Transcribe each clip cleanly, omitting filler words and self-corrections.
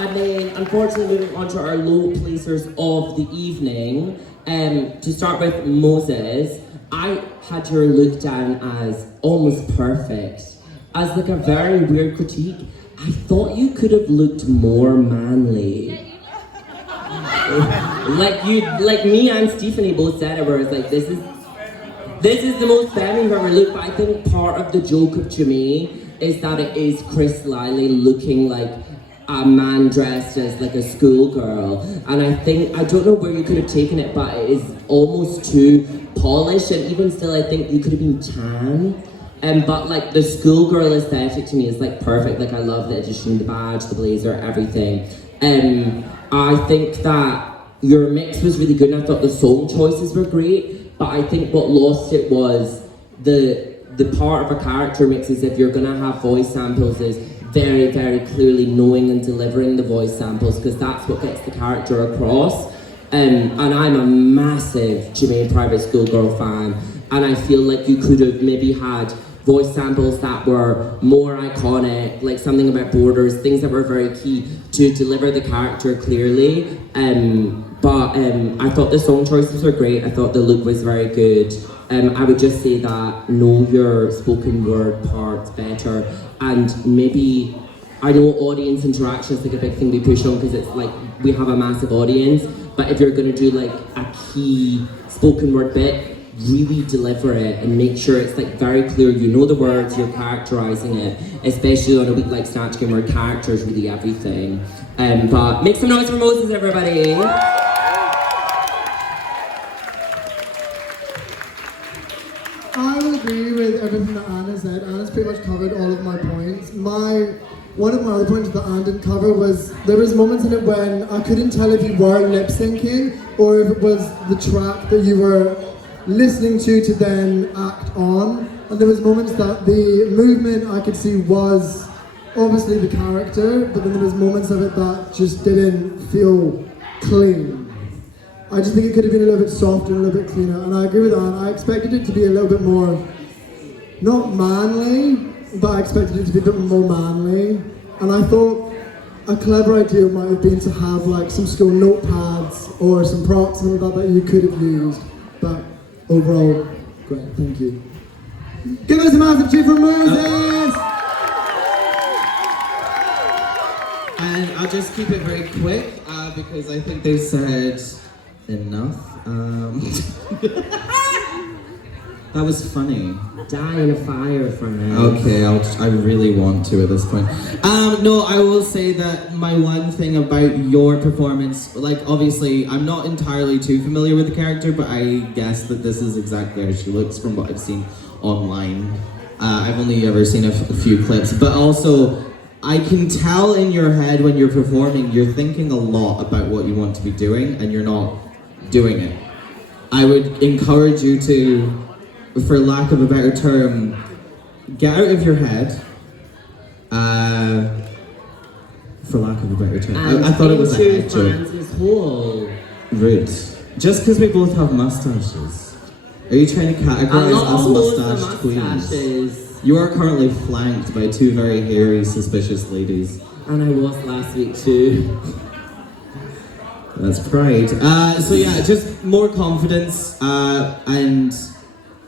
And then, unfortunately, moving on to our low placers of the evening. To start with Moses, I had your look down as almost perfect. As like a very weird critique, I thought you could have looked more manly. like me and Stephanie both said it, where it's like, this is the most feminine you've ever looked, but I think part of the joke of Jimmy is that it is Chris Liley looking like a man dressed as like a schoolgirl, and I don't know where you could have taken it, but it is almost too polished, and even still I think you could have been tan. But like the schoolgirl aesthetic to me is like perfect. Like I love the addition, the badge, the blazer, everything. I think that your mix was really good, and I thought the song choices were great, but I think what lost it was the part of a character mix is if you're gonna have voice samples is very, very clearly knowing and delivering the voice samples, because that's what gets the character across. And I'm a massive Jermaine Private Schoolgirl fan, and I feel like you could have maybe had voice samples that were more iconic, like something about borders, things that were very key to deliver the character clearly. But I thought the song choices were great. I thought the look was very good. I would just say that know your spoken word parts better, and maybe, I know audience interaction is like a big thing we push on because it's like we have a massive audience, but if you're gonna do like a key spoken word bit, really deliver it and make sure it's like very clear, you know the words, you're characterizing it, especially on a week like Snatch Game where character is really everything. But make some noise for Moses, everybody. I will agree with everything that Anna said. Anna's pretty much covered all of my points. One of my other points that Anna didn't cover was there was moments in it when I couldn't tell if you were lip syncing or if it was the track that you were listening to then act on. And there was moments that the movement I could see was obviously the character, but then there was moments of it that just didn't feel clean. I just think it could have been a little bit softer and a little bit cleaner, and I agree with that. I expected it to be a little bit more, not manly, but I expected it to be a bit more manly. And I thought a clever idea might have been to have like some school notepads or some props and all that you could have used. But overall, great, thank you. Give us a massive cheer for Moses! And I'll just keep it very quick because I think they said enough. That was funny. Die in a fire for me. Okay, I really want to at this point. No, I will say that my one thing about your performance, like obviously I'm not entirely too familiar with the character, but I guess that this is exactly how she looks from what I've seen online. I've only ever seen a few clips, but also I can tell in your head when you're performing, you're thinking a lot about what you want to be doing and you're not doing it. I would encourage you to, for lack of a better term, get out of your head. For lack of a better term. I thought it was a head joke. Rude. Just because we both have mustaches. Are you trying to categorize us mustached queens? You are currently flanked by two very hairy, suspicious ladies. And I was last week too. That's pride. So yeah, just more confidence, and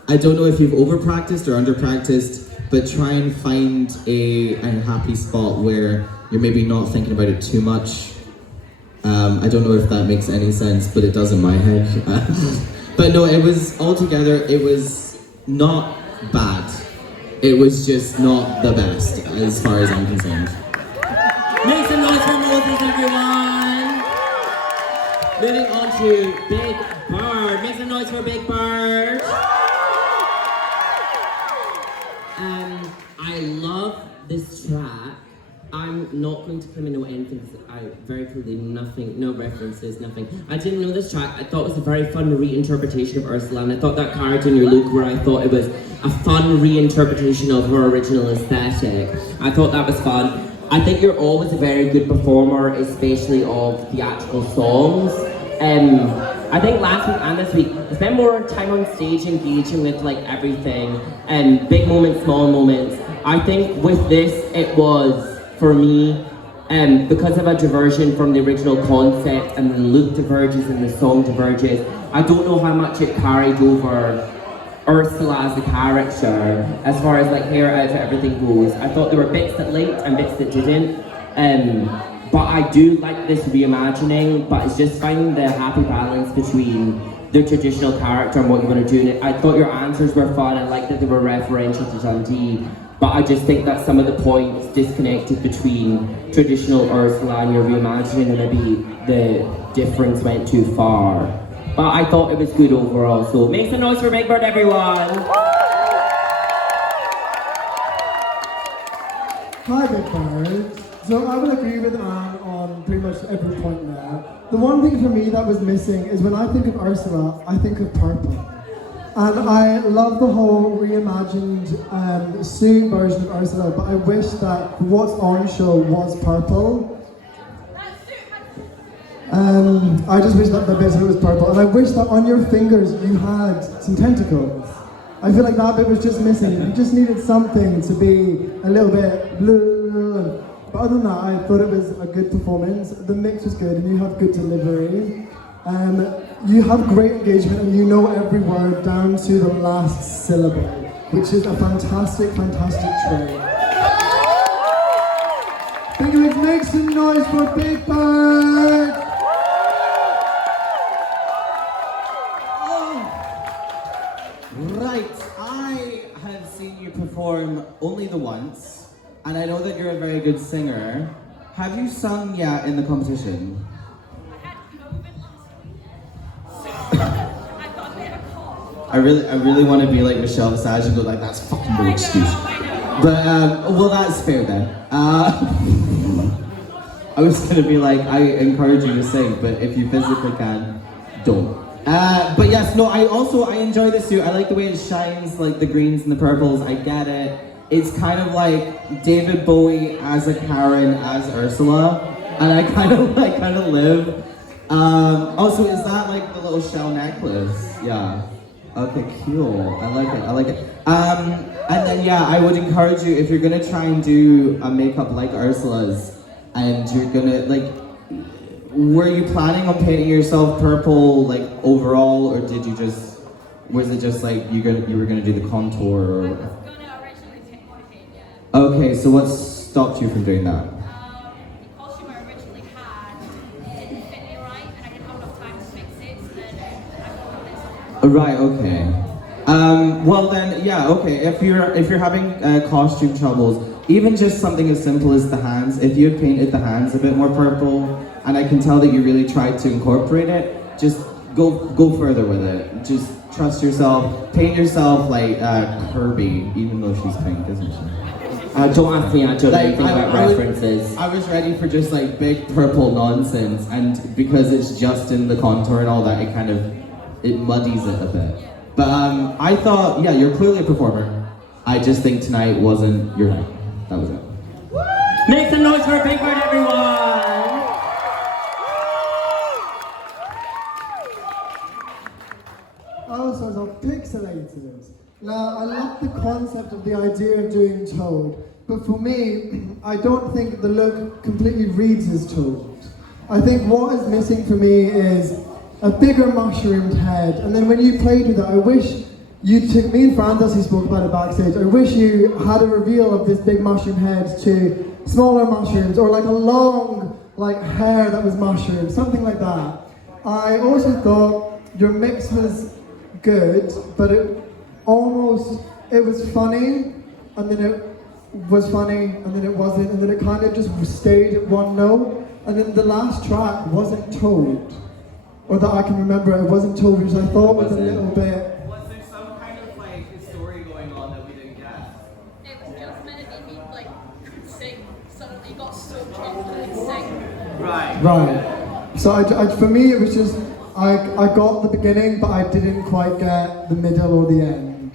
I don't know if you've over-practiced or under-practiced, but try and find a happy spot where you're maybe not thinking about it too much. I don't know if that makes any sense, but it does in my head. But no, it was not bad. It was just not the best, as far as I'm concerned. Make some noise for Moses, everyone! Moving on to Big Bird. Make some noise for Big Bird. I love this track. I'm not going to claim no anything because I very clearly nothing, no references, nothing. I didn't know this track. I thought it was a very fun reinterpretation of Ursula, and I thought that character in your look where I thought it was a fun reinterpretation of her original aesthetic. I thought that was fun. I think you're always a very good performer, especially of theatrical songs. I think last week and this week, I spent more time on stage engaging with like everything, big moments, small moments. I think with this, it was, for me, because of a diversion from the original concept and the look diverges and the song diverges, I don't know how much it carried over Ursula as the character, as far as like hair, outfit, everything goes. I thought there were bits that linked and bits that didn't. But I do like this reimagining, but it's just finding the happy balance between the traditional character and what you want to do. And I thought your answers were fun. I like that they were referential to Dundee, but I just think that some of the points disconnected between traditional Ursula and your reimagining, and maybe the difference went too far. But I thought it was good overall, so make some noise for Big Bird, everyone! Hi, Big Bird. So I will agree with Anne on pretty much every point there. The one thing for me that was missing is when I think of Ursula, I think of purple. And I love the whole reimagined Sue version of Ursula, but I wish that what's on show was purple. I just wish that the bit of it was purple, and I wish that on your fingers you had some tentacles. I feel like that bit was just missing. You just needed something to be a little bit blue. But other than that, I thought it was a good performance. The mix was good, and you have good delivery. You have great engagement, and you know every word down to the last syllable, which is a fantastic, fantastic trait. Thank you. Make some noise for Big Bird. Right, I have seen you perform only the once, and I know that you're a very good singer. Have you sung yet in the competition? I had COVID last week, so I've got a bit of a cough. I really want to be like Michelle Visage and go like, that's fucking no excuse. But, well, that's fair then. I was gonna be like, I encourage you to sing, but if you physically can, don't. But yes, no, I enjoy the suit. I like the way it shines, like the greens and the purples. I get it. It's kind of like David Bowie as a Karen as Ursula, and I kind of live. Also, is that like the little shell necklace? Yeah. Okay, cool. I like it. And then yeah, I would encourage you, if you're gonna try and do a makeup like Ursula's, and you're gonna like. Were you planning on painting yourself purple, like overall, or was it just like you were gonna do the contour? Or... I was gonna originally paint my paint, yeah. Okay, so what stopped you from doing that? The costume I originally had didn't fit me right, and I didn't have enough time to fix it, so then I put this on. Right. Okay. Well then, yeah. Okay. If you're having costume troubles, even just something as simple as the hands. If you had painted the hands a bit more purple. And I can tell that you really tried to incorporate it. Just go further with it. Just trust yourself. Paint yourself like Kirby, even though she's pink, isn't she? Don't ask me, I don't know anything about references. I was ready for just like big purple nonsense, and because it's just in the contour and all that, it muddies it a bit. But I thought, yeah, you're clearly a performer. I just think tonight wasn't your night. That was it. Make some noise for Big Bird, everyone! Also, as pixelated. Now, I love the concept of the idea of doing Toad, but for me, I don't think the look completely reads as Toad. I think what is missing for me is a bigger mushroomed head, and then when you played with it, I wish you took, me and Francis who spoke about it backstage, I wish you had a reveal of this big mushroom head to smaller mushrooms, or like a long hair that was mushroom, something like that. I also thought your mix was good, but it was funny, and then it was funny, and then it wasn't, and then it kind of just stayed at one note, and then the last track wasn't Told, or that I can remember, it wasn't Told, which I thought was a little bit... Was there some kind of like story going on that we didn't get? It was just meant to be me like sing. Suddenly it got so drunk that I could sing. Right. So for me, it was just, I got the beginning, but I didn't quite get the middle or the end.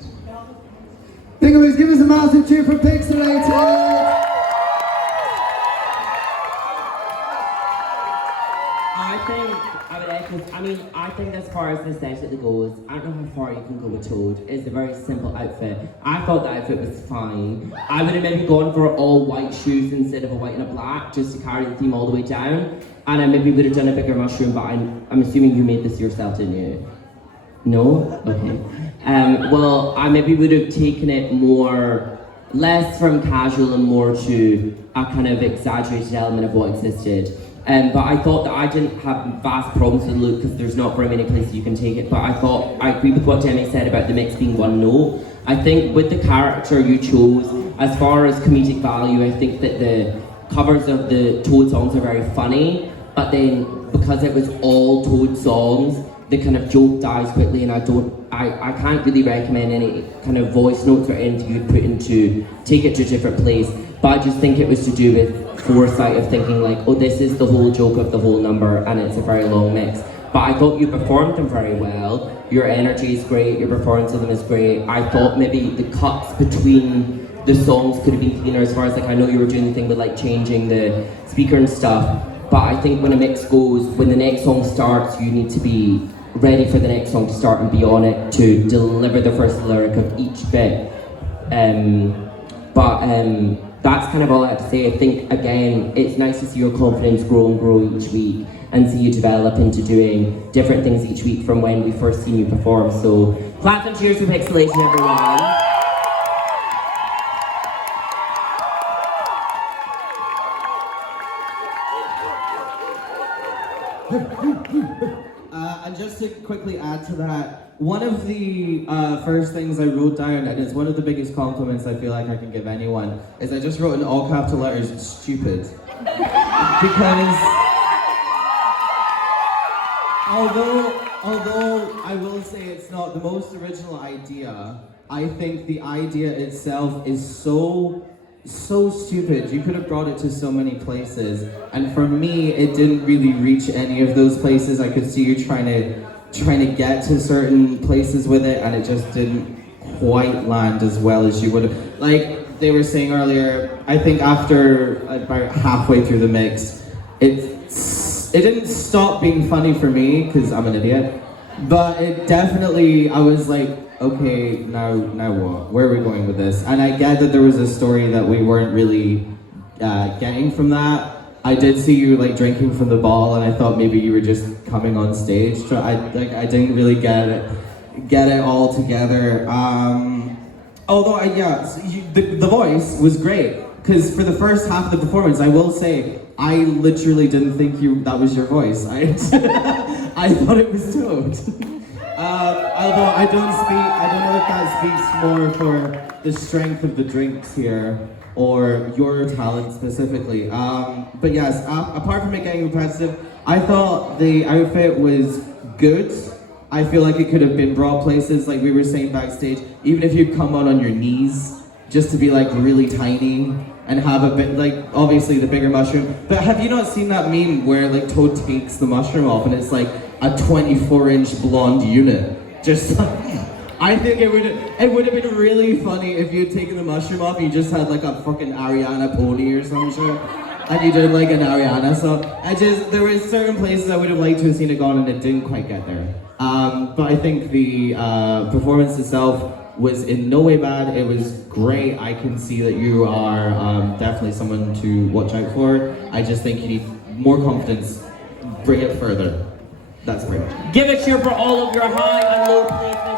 Bingoes, give us a massive cheer for Pixelated! I think I would echo. I mean, I think as far as aesthetically goes, I don't know how far you can go with Toad. It's a very simple outfit. I thought the outfit was fine. I would have maybe gone for all white shoes instead of a white and a black, just to carry the theme all the way down. And I maybe would have done a bigger mushroom, but I'm assuming you made this yourself, didn't you? No? Okay. Well, I maybe would have taken it less from casual and more to a kind of exaggerated element of what existed. But I thought that I didn't have vast problems with the look because there's not very many places you can take it. But I agree with what Demi said about the mix being one note. I think with the character you chose, as far as comedic value, I think that the covers of the Toad songs are very funny. But then because it was all Toad songs, the kind of joke dies quickly, and I can't really recommend any kind of voice notes or anything you'd put into take it to a different place. But I just think it was to do with foresight of thinking like, oh, this is the whole joke of the whole number, and it's a very long mix. But I thought you performed them very well. Your energy is great, your performance of them is great. I thought maybe the cuts between the songs could have been cleaner as far as like, I know you were doing the thing with like changing the speaker and stuff. But I think when a mix goes, when the next song starts, you need to be ready for the next song to start and be on it to deliver the first lyric of each bit. That's kind of all I have to say. I think, again, it's nice to see your confidence grow and grow each week and see you develop into doing different things each week from when we first seen you perform. So, claps and cheers for Pixelation, everyone. And just to quickly add to that, one of the first things I wrote down, and it's one of the biggest compliments I feel like I can give anyone, is I just wrote in all capital letters, stupid. Because although I will say it's not the most original idea, I think the idea itself is so stupid. You could have brought it to so many places, and for me it didn't really reach any of those places. I could see you trying to get to certain places with it, and it just didn't quite land as well as you would have. Like they were saying earlier, I think after about halfway through the mix, it didn't stop being funny for me because I'm an idiot, but it definitely, I was like, okay, now what? Where are we going with this? And I get that there was a story that we weren't really getting from that. I did see you like drinking from the bottle, and I thought maybe you were just coming on stage. So I didn't really get it all together. Although the voice was great, because for the first half of the performance, I will say I literally didn't think that was your voice. I thought it was Toad. Although I don't know if that speaks more for the strength of the drinks here or your talent specifically. But yes, apart from it getting repetitive, I thought the outfit was good. I feel like it could have been brought places, like we were saying backstage, even if you'd come on your knees, just to be like really tiny and have a bit, like obviously the bigger mushroom. But have you not seen that meme where like Toad takes the mushroom off and it's like a 24-inch blonde unit? Just I think it would have been really funny if you had taken the mushroom off and you just had like a fucking Ariana pony or some shit, and you did like an Ariana. So there were certain places I would have liked to have seen it gone, and it didn't quite get there. But I think the performance itself was in no way bad. It was great. I can see that you are definitely someone to watch out for. I just think you need more confidence. Bring it further. That's great. Give a cheer for all of your high and low places.